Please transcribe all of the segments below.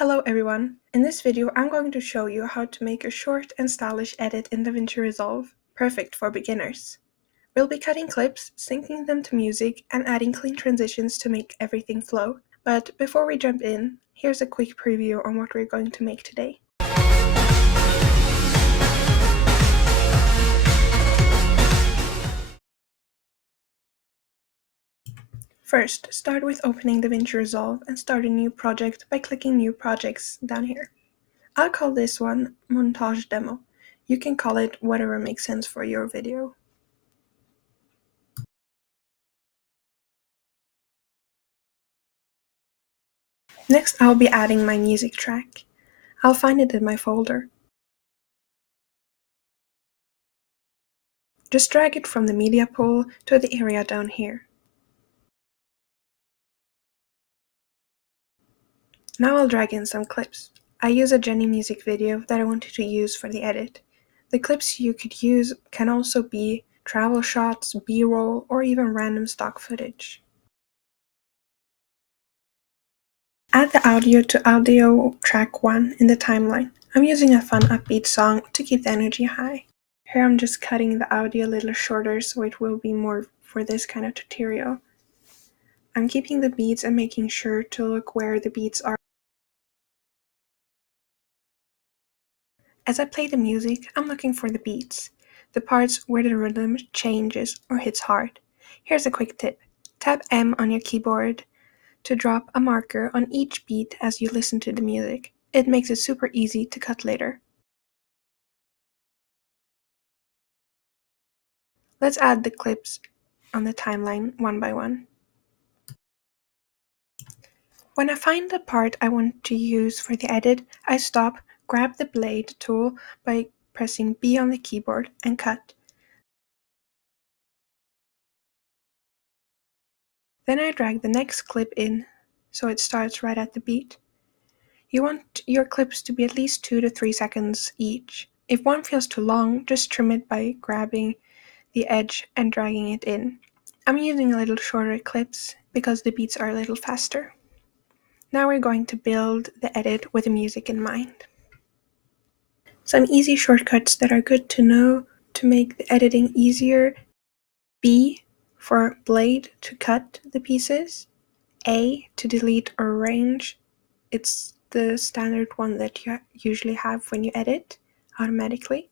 Hello everyone! In this video I'm going to show you how to make a short and stylish edit in DaVinci Resolve, perfect for beginners. We'll be cutting clips, syncing them to music, and adding clean transitions to make everything flow. But before we jump in, here's a quick preview on what we're going to make today. First, start with opening DaVinci Resolve and start a new project by clicking New Projects down here. I'll call this one Montage Demo. You can call it whatever makes sense for your video. Next, I'll be adding my music track. I'll find it in my folder. Just drag it from the media pool to the area down here. Now I'll drag in some clips. I use a Jenny music video that I wanted to use for the edit. The clips you could use can also be travel shots, B-roll, or even random stock footage. Add the audio to audio track 1 in the timeline. I'm using a fun upbeat song to keep the energy high. Here I'm just cutting the audio a little shorter so it will be more for this kind of tutorial. I'm keeping the beats and making sure to look where the beats are. As I play the music, I'm looking for the beats, the parts where the rhythm changes or hits hard. Here's a quick tip. Tap M on your keyboard to drop a marker on each beat as you listen to the music. It makes it super easy to cut later. Let's add the clips on the timeline one by one. When I find the part I want to use for the edit, I stop, grab the blade tool by pressing B on the keyboard, and cut. Then I drag the next clip in, so it starts right at the beat. You want your clips to be at least 2 to 3 seconds each. If one feels too long, just trim it by grabbing the edge and dragging it in. I'm using a little shorter clips because the beats are a little faster. Now we're going to build the edit with the music in mind. Some easy shortcuts that are good to know to make the editing easier. B for blade to cut the pieces. A to delete or arrange. It's the standard one that you usually have when you edit automatically.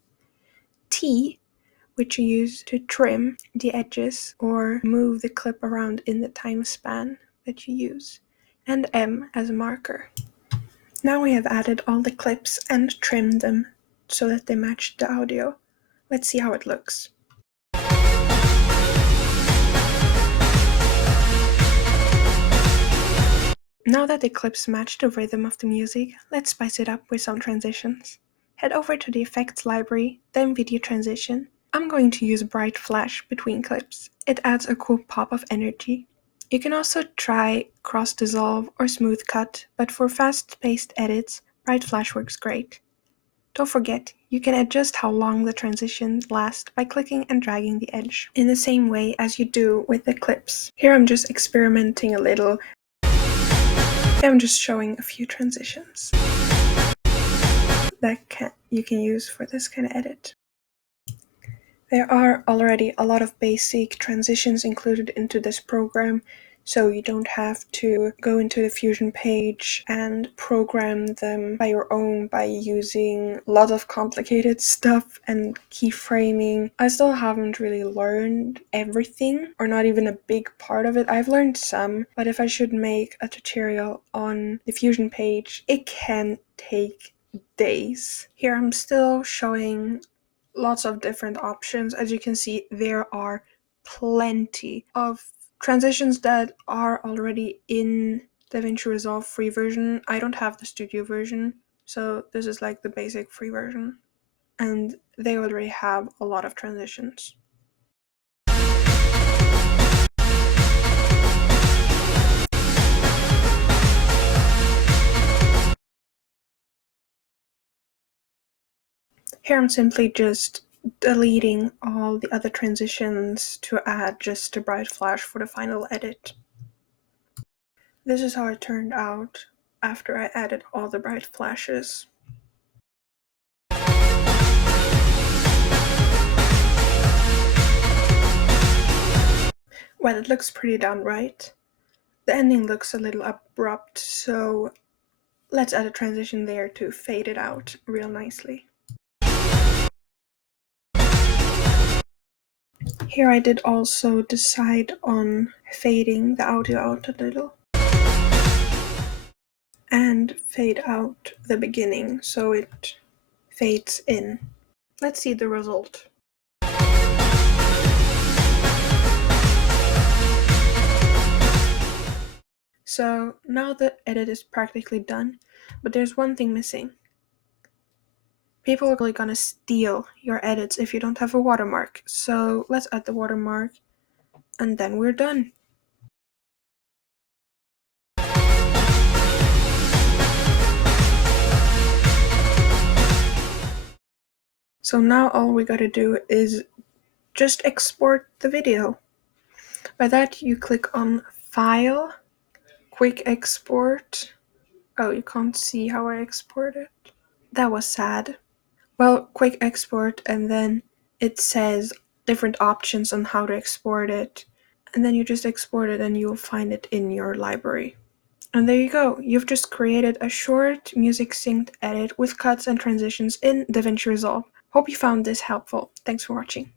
T, which you use to trim the edges or move the clip around in the time span that you use. And M as a marker. Now we have added all the clips and trimmed them so that they match the audio. Let's see how it looks. Now that the clips match the rhythm of the music, let's spice it up with some transitions. Head over to the Effects library, then Video Transition. I'm going to use Bright Flash between clips. It adds a cool pop of energy. You can also try Cross Dissolve or Smooth Cut, but for fast-paced edits, Bright Flash works great. Don't forget, you can adjust how long the transition lasts by clicking and dragging the edge, in the same way as you do with the clips. Here I'm just experimenting a little. I'm just showing a few transitions that you can use for this kind of edit. There are already a lot of basic transitions included into this program, so you don't have to go into the Fusion page and program them by your own by using a lot of complicated stuff and keyframing. I still haven't really learned everything, or not even a big part of it. I've learned some, but if I should make a tutorial on the Fusion page, it can take days. Here I'm still showing lots of different options. As you can see, there are plenty of transitions that are already in DaVinci Resolve free version. I don't have the studio version, so this is like the basic free version, and they already have a lot of transitions. Here I'm simply just deleting all the other transitions to add just a bright flash for the final edit. This is how it turned out. after I added all the bright flashes. Well, it looks pretty done, right? The ending looks a little abrupt, so let's add a transition there to fade it out real nicely. Here I did also decide on fading the audio out a little and fade out the beginning so it fades in. Let's see the result. So now the edit is practically done, but there's one thing missing. People are really gonna steal your edits if you don't have a watermark. So let's add the watermark and then we're done. So now all we gotta do is just export the video. By that you click on File, Quick Export. Oh, you can't see how I export it. That was sad. Well, quick export, and then it says different options on how to export it. And then you just export it and you'll find it in your library. And there you go. You've just created a short music synced edit with cuts and transitions in DaVinci Resolve. Hope you found this helpful. Thanks for watching.